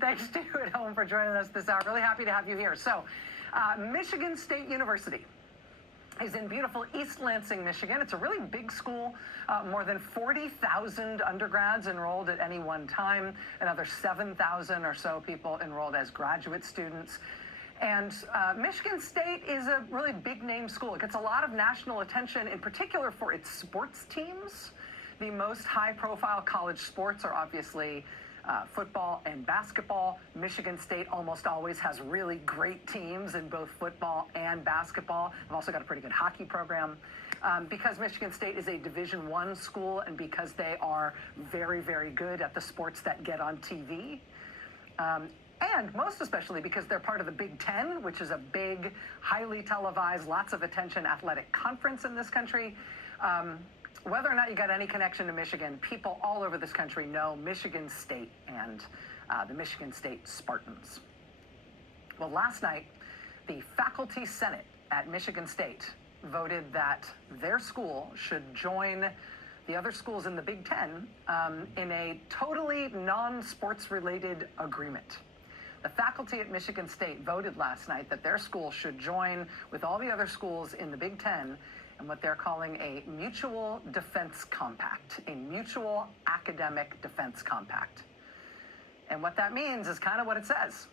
Thanks to you at home for joining us this hour. Really happy to have you here. So, Michigan State University is in beautiful East Lansing, Michigan. It's a really big school, more than 40,000 undergrads enrolled at any one time, another 7,000 or so people enrolled as graduate students. And Michigan State is a really big name school. It gets a lot of national attention, in particular for its sports teams. The most high profile college sports are obviously football and basketball. Michigan State almost always has really great teams in both football and basketball. They've also got a pretty good hockey program. Because Michigan State is a Division I school and because they are very, very good at the sports that get on TV. And most especially because they're part of the Big Ten, which is a big, highly televised, lots of attention athletic conference in this country. Whether or not you got any connection to Michigan, people all over this country know Michigan State and the Michigan State Spartans. Well, last night, the Faculty Senate at Michigan State voted that their school should join the other schools in the Big Ten in a totally non-sports related agreement. The faculty at Michigan State voted last night that their school should join with all the other schools in the Big Ten and what they're calling a mutual defense compact, a mutual academic defense compact. And what that means is kind of what it says.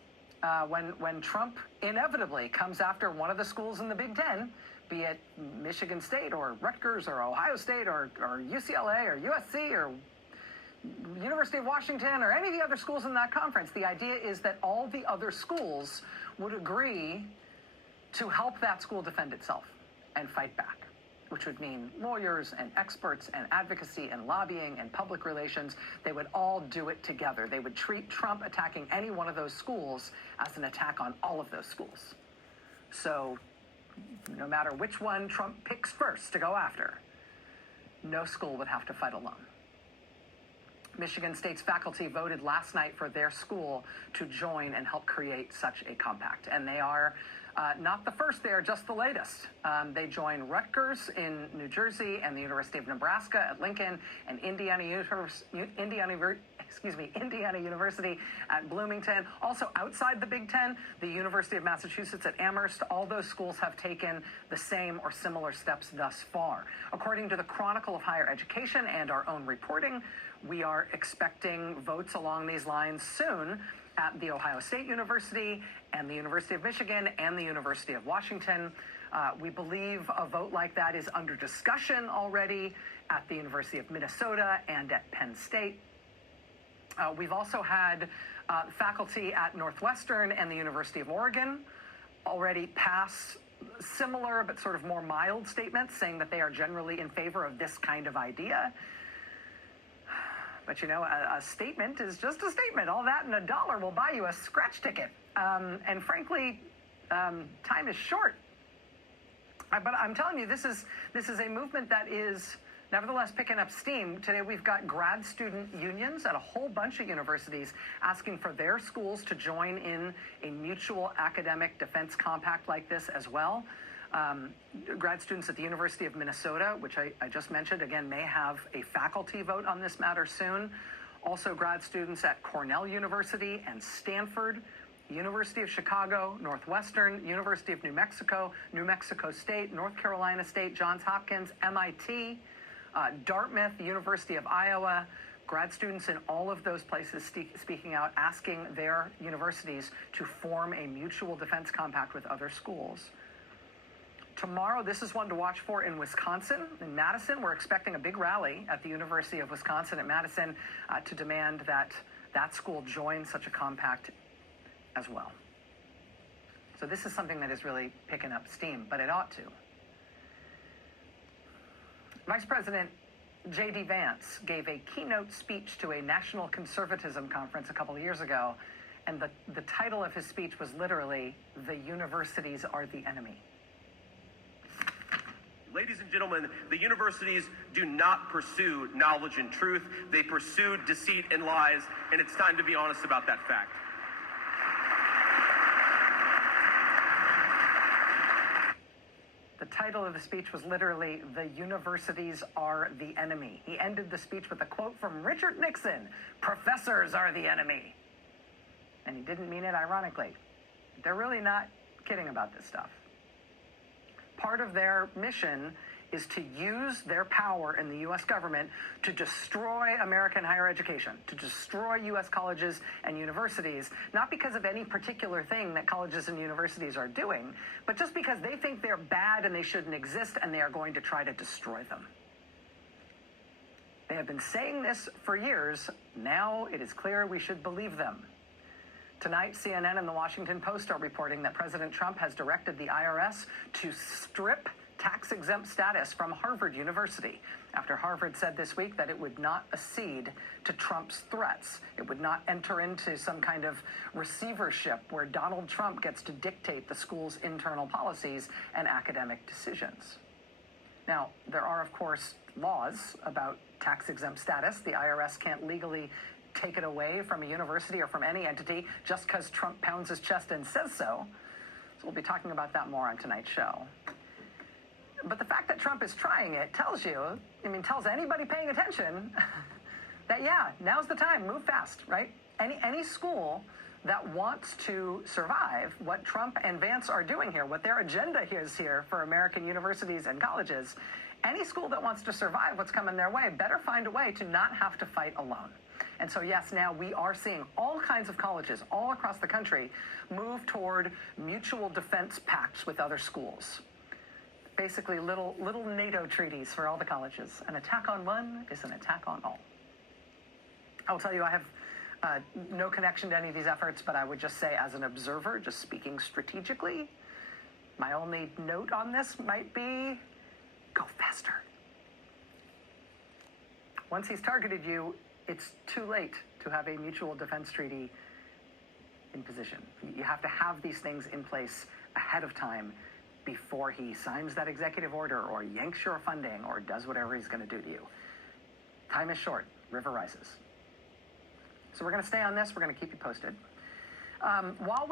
When Trump inevitably comes after one of the schools in the Big Ten, be it Michigan State or Rutgers or Ohio State or UCLA or USC or University of Washington or any of the other schools in that conference, the idea is that all the other schools would agree to help that school defend itself and fight back, which would mean lawyers and experts and advocacy and lobbying and public relations. They would all do it together. They would treat Trump attacking any one of those schools as an attack on all of those schools. So no matter which one Trump picks first to go after, no school would have to fight alone. Michigan State's faculty voted last night for their school to join and help create such a compact. And they are not the first, they are just the latest. They join Rutgers in New Jersey and the University of Nebraska at Lincoln and Indiana University at Bloomington. Also outside the Big Ten, the University of Massachusetts at Amherst. All those schools have taken the same or similar steps thus far. According to the Chronicle of Higher Education and our own reporting, we are expecting votes along these lines soon at the Ohio State University and the University of Michigan and the University of Washington. We believe a vote like that is under discussion already at the University of Minnesota and at Penn State. We've also had faculty at Northwestern and the University of Oregon already pass similar but sort of more mild statements saying that they are generally in favor of this kind of idea. But, you know, a statement is just a statement. All that and $1 will buy you a scratch ticket. And frankly, time is short. But I'm telling you, this is a movement that is nevertheless picking up steam. Today, we've got grad student unions at a whole bunch of universities asking for their schools to join in a mutual academic defense compact like this as well. Grad students at the University of Minnesota, which I just mentioned, again, may have a faculty vote on this matter soon. Also, grad students at Cornell University and Stanford, University of Chicago, Northwestern, University of New Mexico, New Mexico State, North Carolina State, Johns Hopkins, MIT, Dartmouth, University of Iowa. Grad students in all of those places speaking out, asking their universities to form a mutual defense compact with other schools. Tomorrow, this is one to watch for in Wisconsin. In Madison, we're expecting a big rally at the University of Wisconsin at Madison to demand that that school join such a compact as well. So this is something that is really picking up steam, but it ought to. Vice President J.D. Vance gave a keynote speech to a national conservatism conference a couple of years ago, and the title of his speech was literally, "The Universities Are the Enemy." Ladies and gentlemen, the universities do not pursue knowledge and truth. They pursue deceit and lies, and it's time to be honest about that fact. The title of the speech was literally, "The Universities Are the Enemy." He ended the speech with a quote from Richard Nixon, "Professors are the enemy." And he didn't mean it ironically. They're really not kidding about this stuff. Part of their mission is to use their power in the U.S. government to destroy American higher education, to destroy U.S. colleges and universities, not because of any particular thing that colleges and universities are doing, but just because they think they're bad and they shouldn't exist, and they are going to try to destroy them. They have been saying this for years. Now it is clear we should believe them. Tonight, CNN and the Washington Post are reporting that President Trump has directed the IRS to strip tax-exempt status from Harvard University after Harvard said this week that it would not accede to Trump's threats. It would not enter into some kind of receivership where Donald Trump gets to dictate the school's internal policies and academic decisions. Now, there are, of course, laws about tax-exempt status. The IRS can't legally take it away from a university or from any entity just because Trump pounds his chest and says so. So we'll be talking about that more on tonight's show. But the fact that Trump is trying it tells you, tells anybody paying attention that, yeah, now's the time, move fast, right? Any school that wants to survive what Trump and Vance are doing here, what their agenda is here for American universities and colleges, any school that wants to survive what's coming their way better find a way to not have to fight alone. And so, yes, now we are seeing all kinds of colleges all across the country move toward mutual defense pacts with other schools. Basically, little NATO treaties for all the colleges. An attack on one is an attack on all. I will tell you, I have no connection to any of these efforts, but I would just say, as an observer, just speaking strategically, my only note on this might be, go faster. Once he's targeted you, it's too late to have a mutual defense treaty in position. You have to have these things in place ahead of time before he signs that executive order or yanks your funding or does whatever he's going to do to you. Time is short. River rises. So we're going to stay on this. We're going to keep you posted. While